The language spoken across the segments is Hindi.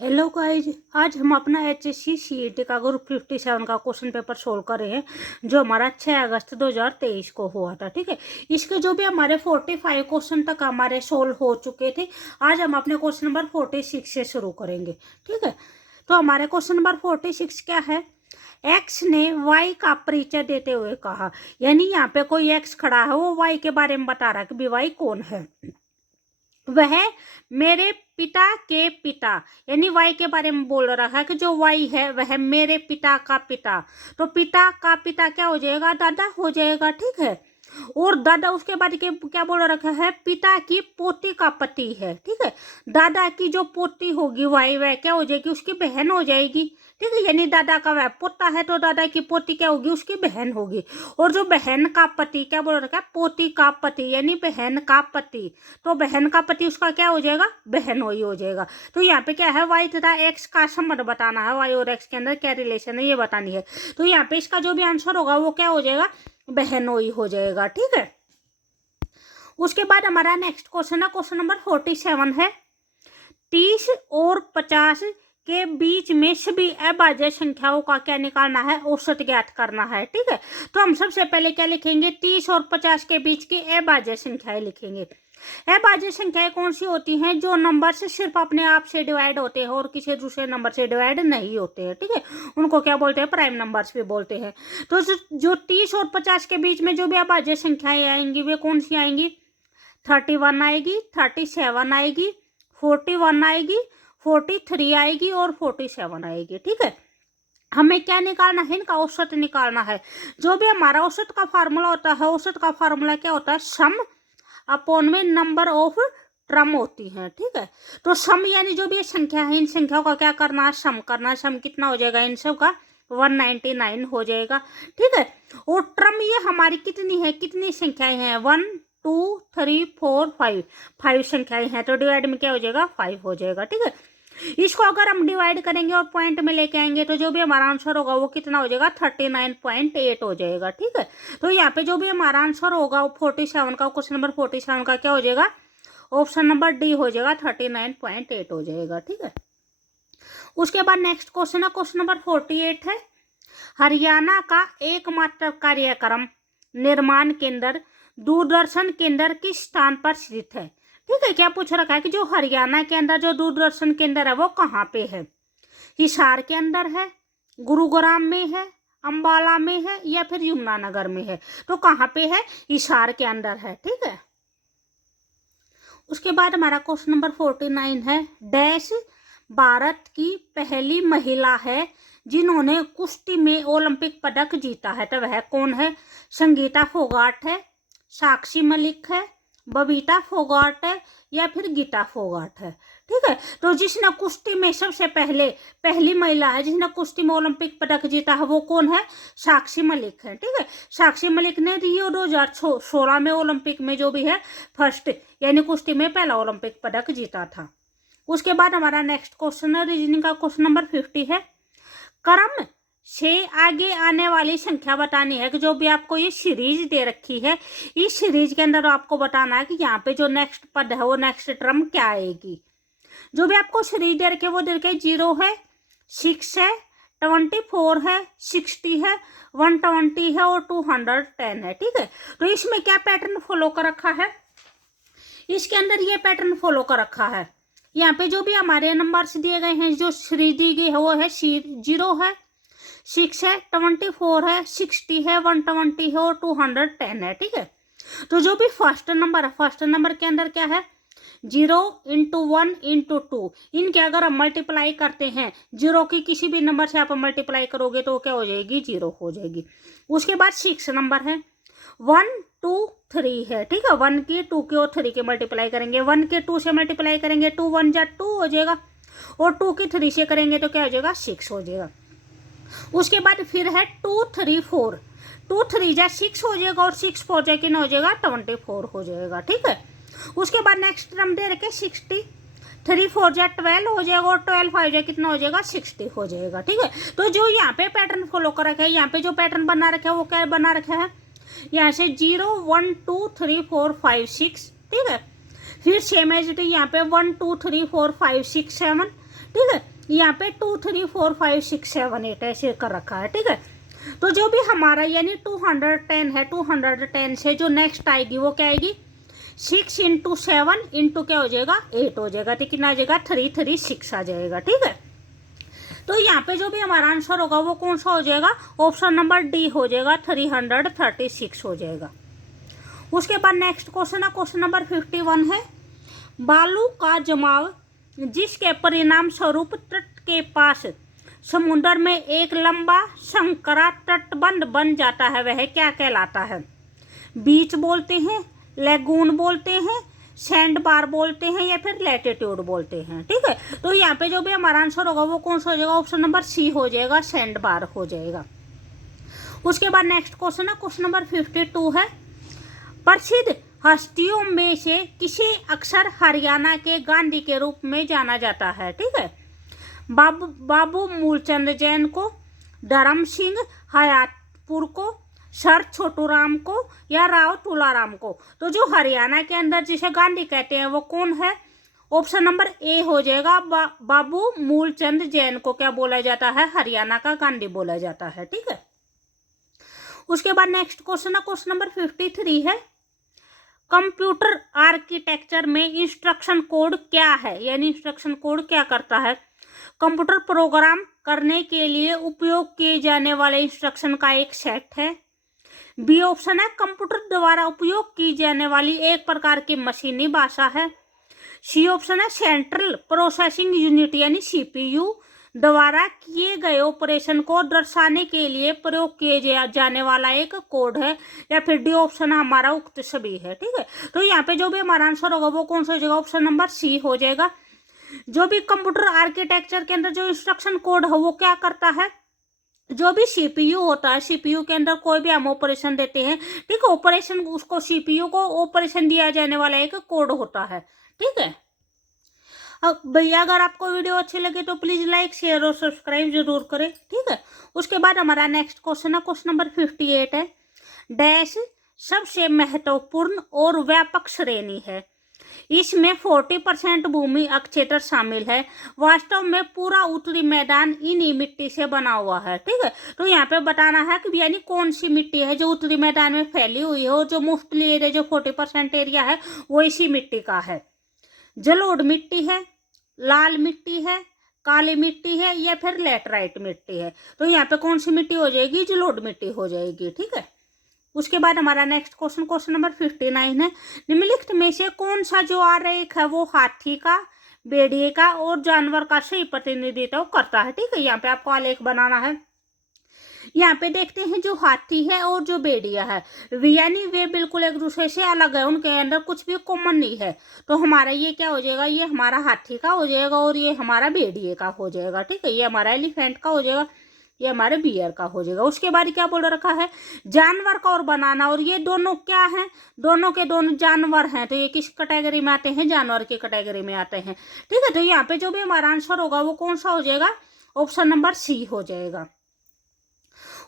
हेलो गाइज, आज हम अपना HSC CET का ग्रुप 57 का क्वेश्चन पेपर सोल्व कर रहे हैं जो हमारा 6 अगस्त 2023 को हुआ था। ठीक है, इसके जो भी हमारे 45 क्वेश्चन तक हमारे सोल्व हो चुके थे। आज हम अपने क्वेश्चन नंबर 46 से शुरू करेंगे। ठीक है, तो हमारे क्वेश्चन नंबर 46 क्या है। एक्स ने वाई का परिचय देते हुए कहा, यानी यहाँ पे कोई एक्स खड़ा है, वो वाई के बारे में बता रहा है कि भी वाई कौन है। वह मेरे पिता के पिता, यानी वाई के बारे में बोल रहा है कि जो वाई है वह मेरे पिता का पिता। तो पिता का पिता क्या हो जाएगा, दादा हो जाएगा। ठीक है, और दादा उसके बाद के क्या बोल रखा है, पिता की पोती का पति है। ठीक है, दादा की जो पोती होगी वाई, वह क्या हो जाएगी, उसकी बहन हो जाएगी। ठीक है, यानी दादा का वह पोता है तो दादा की पोती क्या होगी, उसकी बहन होगी। और जो बहन का पति क्या बोल रखा है, पोती का पति यानी बहन का पति। तो बहन का पति उसका क्या हो जाएगा, बहन वही हो जाएगा। तो यहाँ पे क्या है, वाई तथा एक्स का संबंध बताना है, वाई और एक्स के अंदर क्या रिलेशन है ये बतानी है। तो यहाँ पे इसका जो भी आंसर होगा वो क्या हो जाएगा, बहनोई हो जाएगा। ठीक है, उसके बाद हमारा नेक्स्ट क्वेश्चन है, क्वेश्चन नंबर 47 है। 30 और 50 के बीच में सभी अभाज्य संख्याओं का क्या निकालना है, औसत ज्ञात करना है। ठीक है, तो हम सबसे पहले क्या लिखेंगे, 30 और 50 के बीच की अभाज्य संख्याएं लिखेंगे। अभाज्य संख्याएं कौन सी होती हैं, जो नंबर से सिर्फ अपने आप से डिवाइड होते हैं और किसी दूसरे नंबर से डिवाइड नहीं होते हैं। ठीक है, उनको क्या बोलते हैं, प्राइम नंबर्स भी बोलते हैं। तो जो 30 और 50 के बीच में जो भी अभाज्य संख्याएं आएंगी वे कौन सी आएंगी, 31 आएगी, 37 आएगी, 41 आएगी, 43 आएगी और 47 आएगी। ठीक है, हमें क्या निकालना है, इनका औसत निकालना है। जो भी हमारा औसत का फार्मूला होता है, औसत का फार्मूला क्या होता है, सम अपॉन में नंबर ऑफ टर्म होती है। ठीक है, तो सम यानी जो भी ये संख्या है, इन संख्याओं का क्या करना है, सम करना है। सम कितना हो जाएगा, इन सब का 199 हो जाएगा। ठीक है, और टर्म ये हमारी कितनी है, कितनी संख्याएं हैं, 1 2 3 4 5, 5 संख्याएं हैं। तो डिवाइड में क्या हो जाएगा, 5 हो जाएगा। ठीक है, इसको अगर हम डिवाइड करेंगे और पॉइंट में लेके आएंगे तो जो भी हमारा आंसर होगा वो कितना हो जाएगा, 39.8 हो जाएगा। ठीक है, तो यहाँ पे जो भी हमारा आंसर होगा वो 47 का, क्वेश्चन नंबर 47 का क्या हो जाएगा, ऑप्शन नंबर डी हो जाएगा, 39.8 हो जाएगा। ठीक है, उसके बाद नेक्स्ट क्वेश्चन है, क्वेश्चन नंबर 48 है। हरियाणा का एकमात्र कार्यक्रम निर्माण केंद्र दूरदर्शन केंद्र किस स्थान पर स्थित है। ठीक है, क्या पूछ रखा है कि जो हरियाणा के अंदर जो दूरदर्शन केंद्र है वो कहाँ पे है, हिसार के अंदर है, गुरुग्राम में है, अंबाला में है या फिर यमुनानगर में है। तो कहाँ पे है, हिसार के अंदर है। ठीक है, उसके बाद हमारा क्वेश्चन नंबर 49 है। डैश भारत की पहली महिला है जिन्होंने कुश्ती में ओलंपिक पदक जीता है। तो वह कौन है, संगीता फोगाट है, साक्षी मलिक है, बबीता फोगाट है या फिर गीता फोगाट है। ठीक है, तो जिसने कुश्ती में सबसे पहली महिला है जिसने कुश्ती में ओलंपिक पदक जीता है वो कौन है, साक्षी मलिक है। ठीक है, साक्षी मलिक ने रियो 2016 में ओलंपिक में जो भी है फर्स्ट यानी कुश्ती में पहला ओलंपिक पदक जीता था। उसके बाद हमारा नेक्स्ट क्वेश्चन है, रीजनिंग का क्वेश्चन नंबर 50 है। क्रम से आगे आने वाली संख्या बतानी है कि जो भी आपको ये सीरीज दे रखी है, इस सीरीज के अंदर आपको बताना है कि यहाँ पे जो नेक्स्ट पद है वो नेक्स्ट टर्म क्या आएगी। जो भी आपको सीरीज दे रखे वो दे रखे 0 है, 6 है, 24 है, 60 है, 120 है और 210 है। ठीक है, तो इसमें क्या पैटर्न फॉलो कर रखा है, इसके अंदर ये पैटर्न फॉलो कर रखा है। यहाँ पे जो भी हमारे नंबर्स दिए गए हैं, जो सीरीज दी गई है वो है 0 है, 6 है, 24 है, 60 है, 120 है और 210 है। ठीक है, तो जो भी फर्स्ट नंबर है, फर्स्ट नंबर के अंदर क्या है, 0 × 1 × 2, इनके अगर हम मल्टीप्लाई करते हैं, 0 की किसी भी नंबर से आप मल्टीप्लाई करोगे तो क्या हो जाएगी, 0 हो जाएगी। उसके बाद 6 नंबर है, 1 2 3 है। ठीक है, 1 की 2 की और 3 की मल्टीप्लाई करेंगे, 1 के 2 से मल्टीप्लाई करेंगे, 2 1 जा 2 हो जाएगा और 2 की 3 से करेंगे तो क्या हो जाएगा, 6 हो जाएगा। उसके बाद फिर है 2 3 4, 2 3 जा 6 हो जाएगा और 6 4 जा कितना हो जाएगा, 24 हो जाएगा। ठीक है, उसके बाद नेक्स्ट टर्म दे रखे 60, 3 4 जा 12 हो जाएगा और 12 5 जा कितना हो जाएगा, 60 हो जाएगा। ठीक है, तो जो यहाँ पे पैटर्न फॉलो कर रखा है, यहाँ पे जो पैटर्न बना रखा है वो क्या बना रखा है, यहाँ से 0 1 2 3 4 5 6। ठीक है, फिर सेम एज इट यहाँ पे 1 2 3 4 5 6 7, ठीक है। यहाँ पे 2 3 4 5 6 7 8 ऐसे कर रखा है, ठीक है। तो जो भी हमारा यानी 210 है, 210 से जो नेक्स्ट आएगी वो क्या आएगी, 6 इंटू 7 इंटू क्या हो जाएगा 8 हो जाएगा, तो कितना आ जाएगा 336 आ जाएगा, ठीक है। तो यहाँ पे जो भी हमारा आंसर होगा वो कौन सा हो जाएगा, ऑप्शन नंबर डी हो जाएगा, 336 हो जाएगा। उसके बाद नेक्स्ट क्वेश्चन है, क्वेश्चन नंबर 51 है, बालू का जमाव जिसके परिणाम स्वरूप तट के पास समुद्र में एक लंबा संकरा तटबंध बन जाता है वह क्या कहलाता है। बीच बोलते हैं, लेगून बोलते हैं, सैंड बार बोलते हैं या फिर लैटिट्यूड बोलते हैं, ठीक है। तो यहाँ पे जो भी हमारा आंसर होगा वो कौन सा हो जाएगा, ऑप्शन नंबर सी हो जाएगा, सैंड बार हो जाएगा। उसके बाद नेक्स्ट क्वेश्चन है, क्वेश्चन नंबर 52 है, प्रसिद्ध हस्तियों में से किसे अक्सर हरियाणा के गांधी के रूप में जाना जाता है, ठीक है। बाबू मूलचंद जैन को, धर्म सिंह हयातपुर को, सर छोटूराम को या राव तुलाराम को। तो जो हरियाणा के अंदर जिसे गांधी कहते हैं वो कौन है, ऑप्शन नंबर ए हो जाएगा, बाबू मूलचंद जैन को क्या बोला जाता है, हरियाणा का गांधी बोला जाता है, ठीक है। उसके बाद नेक्स्ट क्वेश्चन है, क्वेश्चन नंबर 53 है, कंप्यूटर आर्किटेक्चर में इंस्ट्रक्शन कोड क्या है, यानी इंस्ट्रक्शन कोड क्या करता है। कंप्यूटर प्रोग्राम करने के लिए उपयोग किए जाने वाले इंस्ट्रक्शन का एक सेट है। बी ऑप्शन है, कंप्यूटर द्वारा उपयोग की जाने वाली एक प्रकार की मशीनी भाषा है। सी ऑप्शन है, सेंट्रल प्रोसेसिंग यूनिट यानी सीपीयू द्वारा किए गए ऑपरेशन को दर्शाने के लिए प्रयोग किए जाने वाला एक कोड है। या फिर डी ऑप्शन हमारा उक्त सभी है, ठीक है। तो यहाँ पे जो भी हमारा आंसर होगा वो कौन सा हो जाएगा, ऑप्शन नंबर सी हो जाएगा। जो भी कंप्यूटर आर्किटेक्चर के अंदर जो इंस्ट्रक्शन कोड है वो क्या करता है, जो भी सीपीयू होता है, सीपीयू के अंदर कोई भी हम ऑपरेशन देते हैं, ठीक है, ऑपरेशन उसको सीपीयू को ऑपरेशन दिया जाने वाला एक कोड होता है, ठीक है। अब भैया अगर आपको वीडियो अच्छी लगे तो प्लीज लाइक शेयर और सब्सक्राइब जरूर करें, ठीक है। उसके बाद हमारा नेक्स्ट क्वेश्चन है, क्वेश्चन नंबर 58 है, डैश सबसे महत्वपूर्ण और व्यापक श्रेणी है, इसमें 40% भूमि क्षेत्र शामिल है, वास्तव में पूरा उत्तरी मैदान इन्हीं मिट्टी से बना हुआ है, ठीक है। तो यहाँ पे बताना है कि यानी कौन सी मिट्टी है जो उत्तरी मैदान में फैली हुई है और जो मोस्टली एरिया जो 40% एरिया है वो इसी मिट्टी का है। जलोढ़ मिट्टी है, लाल मिट्टी है, काली मिट्टी है या फिर लैटराइट मिट्टी है। तो यहाँ पे कौन सी मिट्टी हो जाएगी, जलोढ़ मिट्टी हो जाएगी, ठीक है। उसके बाद हमारा नेक्स्ट क्वेश्चन, क्वेश्चन नंबर 59 है, निम्नलिखित में से कौन सा जो आरेख है वो हाथी का, भेड़िए का और जानवर का सही प्रतिनिधित्व करता है, ठीक है। यहाँ पे आपको आलेख बनाना है। यहाँ पे देखते हैं जो हाथी है और जो भेड़िया है यानी वे बिल्कुल एक दूसरे से अलग है, उनके अंदर कुछ भी कॉमन नहीं है। तो हमारा ये क्या हो जाएगा, ये हमारा हाथी का हो जाएगा और ये हमारा भेड़िए का हो जाएगा, ठीक है। ये हमारा एलिफेंट का हो जाएगा, ये हमारे बियर का हो जाएगा। उसके बाद क्या बोल रखा है, जानवर का और बनाना, और ये दोनों क्या हैं, दोनों के दोनों जानवर हैं। तो ये किस कैटेगरी में आते हैं, जानवर की कैटेगरी में आते हैं, ठीक है। तो यहाँ पे जो भी हमारा आंसर होगा वो कौन सा हो जाएगा, ऑप्शन नंबर सी हो जाएगा।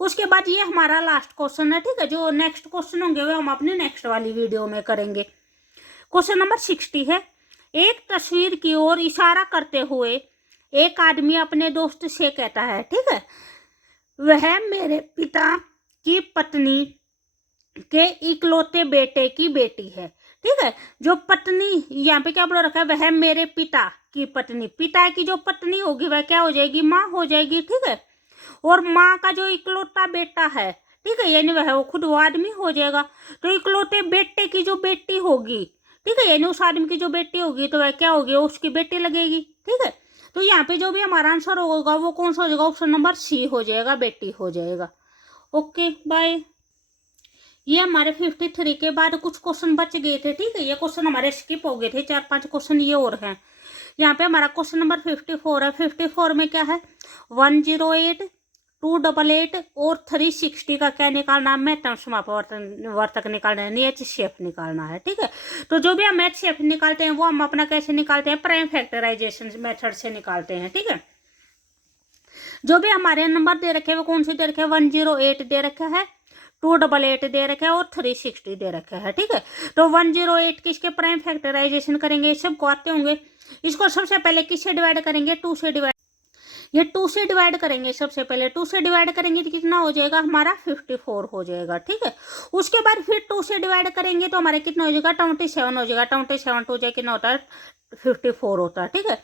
उसके बाद ये हमारा लास्ट क्वेश्चन है, ठीक है। जो नेक्स्ट क्वेश्चन होंगे वो हम अपने नेक्स्ट वाली वीडियो में करेंगे। क्वेश्चन नंबर 60 है, एक तस्वीर की ओर इशारा करते हुए एक आदमी अपने दोस्त से कहता है, ठीक है, वह मेरे पिता की पत्नी के इकलौते बेटे की बेटी है, ठीक है। जो पत्नी यहाँ पे क्या बोल रखा है, वह मेरे पिता की पत्नी, पिता की जो पत्नी होगी वह क्या हो जाएगी, माँ हो जाएगी, ठीक है। और माँ का जो इकलौता बेटा है, ठीक है, यानी वह वो खुद वो आदमी हो जाएगा। तो इकलौते बेटे की जो बेटी होगी, ठीक है, यानी उस आदमी की जो बेटी होगी तो वह क्या होगी, उसकी बेटी लगेगी, ठीक है। तो यहाँ पे जो भी हमारा आंसर होगा वो कौन सा हो जाएगा, ऑप्शन नंबर सी हो जाएगा, बेटी हो जाएगा। Okay bye. ये हमारे 53 के बाद कुछ क्वेश्चन बच गए थे, ठीक है। ये क्वेश्चन हमारे स्किप हो गए थे, 4-5 क्वेश्चन ये और हैं। यहाँ पे हमारा क्वेश्चन नंबर 54 है। 54 में क्या है, 108, 288 और 360 का क्या निकालना है, महत्तम समापवर्तक निकालना है, HCF निकालना है, ठीक है। तो जो भी हम HCF निकालते हैं वो हम अपना कैसे निकालते हैं, प्राइम फैक्टराइजेशन मेथड से निकालते हैं, ठीक है। जो भी हमारे नंबर दे रखे हैं वो कौन से दे रखे हैं, 108 दे रखा है, 288 दे रखा है और 360 दे रखा है, ठीक है। तो 108 किसके प्राइम फैक्टराइजेशन करेंगे, सबको आते होंगे। इसको सबसे पहले किससे डिवाइड करेंगे, 2 से डिवाइड, ये 2 से डिवाइड करेंगे। सबसे पहले 2 से डिवाइड करेंगे तो कितना हो जाएगा हमारा 54 हो जाएगा, ठीक है। उसके बाद फिर 2 से डिवाइड करेंगे तो हमारा कितना हो जाएगा 27 हो जाएगा। 27 टू जाए कितना होता है 54 होता है, ठीक है।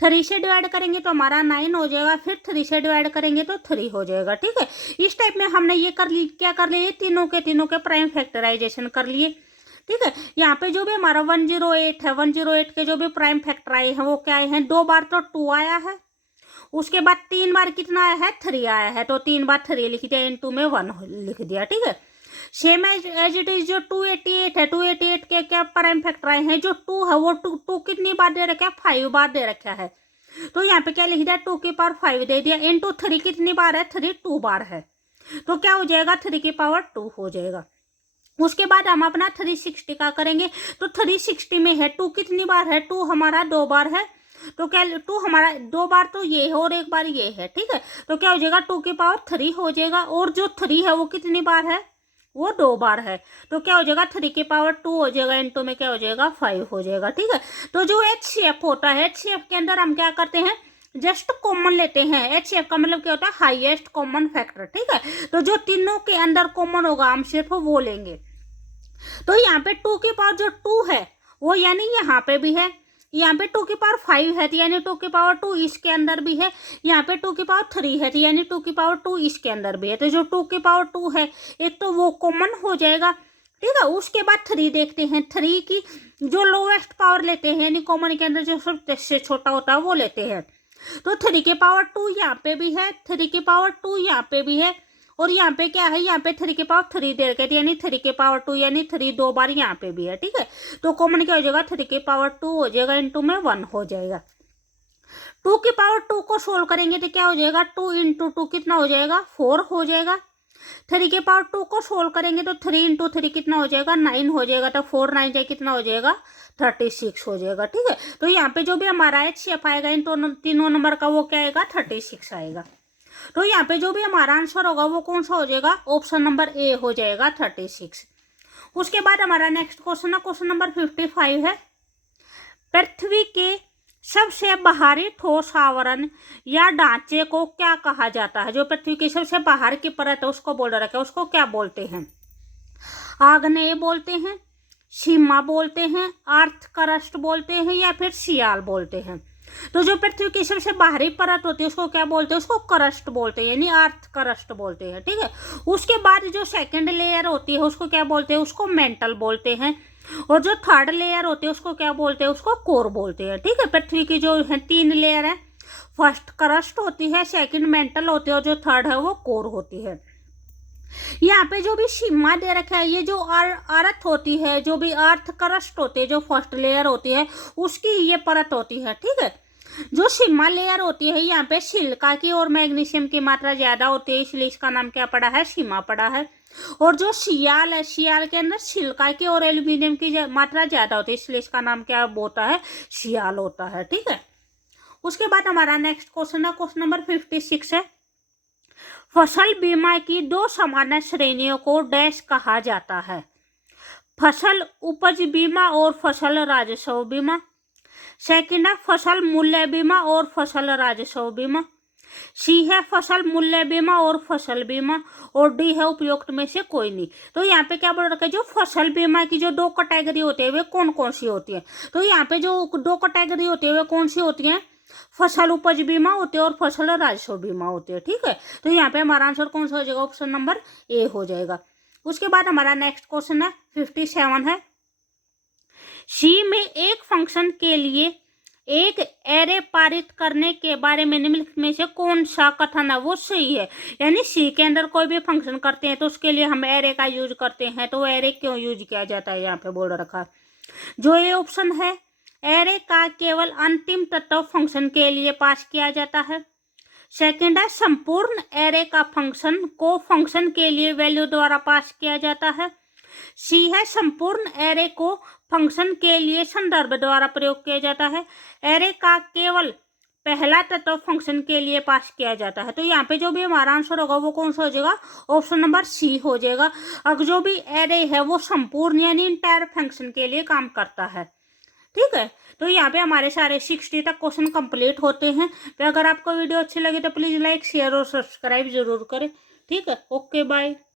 3 से डिवाइड करेंगे तो हमारा 9 हो जाएगा, फिर 3 से डिवाइड करेंगे तो 3 हो जाएगा, ठीक है। इस टाइप में हमने ये क्या कर लिए, तीनों के प्राइम फैक्टराइजेशन कर लिए, ठीक है। यहाँ पे जो भी हमारा 108 है, 108 के जो भी प्राइम फैक्टर आए हैं वो क्या आए हैं, 2 बार तो 2 आया है, उसके बाद 3 बार कितना आया है 3 आया है, तो 3 बार 3 लिख दिया, इनटू में 1 लिख दिया, ठीक है। सेम एज इट इज जो 288 है, 288 के क्या प्राइम फैक्टर आए हैं, जो 2 है वो 2 कितनी बार दे रखा है 5 बार दे रखा है, तो यहाँ पे क्या लिख दिया 2 की पावर 5 दे दिया, इनटू 3 कितनी बार है 3 2 बार है, तो क्या हो जाएगा 3 की पावर 2 हो जाएगा। उसके बाद हम अपना 360 का करेंगे, तो 360 में है 2 कितनी बार है, 2 हमारा 2 बार है, तो क्या 2 हमारा 2 बार तो ये है और 1 बार ये है, ठीक है। तो क्या हो जाएगा 2 की पावर 3 हो जाएगा, और जो 3 है वो कितनी बार है, वो 2 बार है, तो क्या हो जाएगा 3 की पावर 2 हो जाएगा, इनटू में क्या हो जाएगा 5 हो जाएगा, ठीक है। तो जो HCF होता है, HCF के अंदर हम क्या करते हैं, जस्ट कॉमन लेते हैं। HCF का मतलब क्या होता है, हाईएस्ट कॉमन फैक्टर, ठीक है। तो जो तीनों के अंदर कॉमन होगा हम सिर्फ वो लेंगे। तो यहाँ पे 2 की पावर जो 2 है वो यानी यहाँ पे भी है, यहाँ पे 2 की पावर 5 है तो यानी 2 की पावर 2 इसके अंदर भी है, यहाँ पे 2 की पावर 3 है तो यानी 2 की पावर 2 इसके अंदर भी है, तो जो 2 की पावर 2 है एक तो वो कॉमन हो जाएगा, ठीक है। उसके बाद 3 देखते हैं, 3 की जो लोवेस्ट पावर लेते हैं यानी कॉमन के अंदर जो सबसे छोटा होता है वो लेते हैं, तो 3 की पावर 2 यहाँ पे भी है, 3 की पावर 2 यहाँ पे भी है, और यहाँ पे क्या है, यहाँ पे 3 की पावर 3 दे रखे थे यानी 3 की पावर 2 यानी 3 2 बार यहाँ पे भी है, ठीक है। तो कॉमन क्या हो जाएगा 3 की पावर 2 हो जाएगा, इनटू में 1 हो जाएगा। 2 की पावर 2 को सोल्व करेंगे तो क्या हो जाएगा 2 इंटू 2 कितना हो जाएगा 4 हो जाएगा। 3 की पावर 2 को सोल्व करेंगे तो 3 इंटू 3 कितना हो जाएगा 9 हो जाएगा, तो 4 9 जाए कितना हो जाएगा 36 हो जाएगा, ठीक है। तो यहाँ पे जो भी हमारा HCF आएगा इन तीनों नंबर का वो क्या आएगा 36 आएगा। तो यहाँ पे जो भी हमारा आंसर होगा वो कौन सा हो जाएगा, ऑप्शन नंबर ए हो जाएगा 36। उसके बाद हमारा नेक्स्ट क्वेश्चन है, क्वेश्चन नंबर 55 है, पृथ्वी के सबसे बाहरी ठोस आवरण या ढांचे को क्या कहा जाता है, जो पृथ्वी की सबसे बाहर की परत है उसको बोल रखा है, उसको क्या बोलते हैं, आग्नेय बोलते हैं, सीमा बोलते हैं, अर्थ क्रस्ट बोलते हैं, या फिर सियाल बोलते हैं। तो जो पृथ्वी की सबसे बाहरी परत होती है उसको क्या बोलते हैं, उसको क्रस्ट बोलते हैं यानी अर्थ क्रस्ट बोलते हैं, ठीक है। उसके बाद जो सेकंड लेयर होती है उसको क्या बोलते हैं, उसको मेंटल बोलते हैं, और जो थर्ड लेयर होती है उसको क्या बोलते हैं, उसको कोर बोलते हैं, ठीक है। पृथ्वी की जो है 3 लेयर है, फर्स्ट क्रस्ट होती है, सेकंड मेंटल होती है, और जो थर्ड है वो कोर होती है। यहाँ पे जो भी सीमा दे रखा है, ये जो अर्थ होती है, जो भी अर्थ क्रस्ट होती है, जो फर्स्ट लेयर होती है उसकी ये परत होती है, ठीक है। जो सीमा लेयर होती है यहाँ पे सिलिका की और मैग्नीशियम की मात्रा ज्यादा होती है, इसलिए इसका नाम क्या पड़ा है, सीमा पड़ा है। और जो सियाल है, सियाल के अंदर सिलिका की और एल्यूमिनियम की मात्रा ज्यादा होती है, इसलिए इसका नाम क्या होता है, सियाल होता है, ठीक है। उसके बाद हमारा नेक्स्ट क्वेश्चन है, क्वेश्चन नंबर 56 है, फसल बीमा की 2 सामान्य श्रेणियों को डैश कहा जाता है, फसल उपज बीमा और फसल राजस्व बीमा। सेकंड है फसल मूल्य बीमा और फसल राजस्व बीमा। सी है फसल मूल्य बीमा और फसल बीमा, और डी है उपयुक्त में से कोई नहीं। तो यहाँ पे क्या बोल रखा है, जो फसल बीमा की जो 2 कैटेगरी होती है वे कौन कौन सी होती है, तो यहाँ पे जो 2 कैटेगरी होती है वे कौन सी होती है, फसल उपज बीमा होती है और फसल राजस्व बीमा होती है, ठीक है। तो यहाँ पे हमारा आंसर कौन सा हो जाएगा, ऑप्शन नंबर ए हो जाएगा। उसके बाद हमारा नेक्स्ट क्वेश्चन है 57 है, सी में एक फंक्शन के लिए एक एरे पारित करने के बारे में निम्नलिखित में से कौन सा कथन है वो सही है, यानी सी के अंदर कोई भी फंक्शन करते हैं तो उसके लिए हम एरे का यूज करते हैं, तो एरे क्यों यूज किया जाता है यहाँ पे बोल रखा है। जो ये ऑप्शन है, एरे का केवल अंतिम तत्व फंक्शन के लिए पास किया जाता है। सेकंड है, संपूर्ण एरे का फंक्शन को फंक्शन के लिए वैल्यू द्वारा पास किया जाता है। सी है, संपूर्ण एरे को फंक्शन के लिए संदर्भ द्वारा प्रयोग किया जाता है। एरे का केवल पहला तत्व फंक्शन के लिए पास किया जाता है। तो यहाँ पे जो भी हमारा आंसर होगा वो कौन सा हो जाएगा, ऑप्शन नंबर सी हो जाएगा। अब जो भी एरे है वो संपूर्ण यानी इंटायर फंक्शन के लिए काम करता है, ठीक है। तो यहाँ पे हमारे सारे 60 तक क्वेश्चन कंप्लीट होते हैं। तो अगर आपको वीडियो अच्छी लगी तो प्लीज लाइक शेयर और सब्सक्राइब जरूर करें, ठीक है। Okay bye.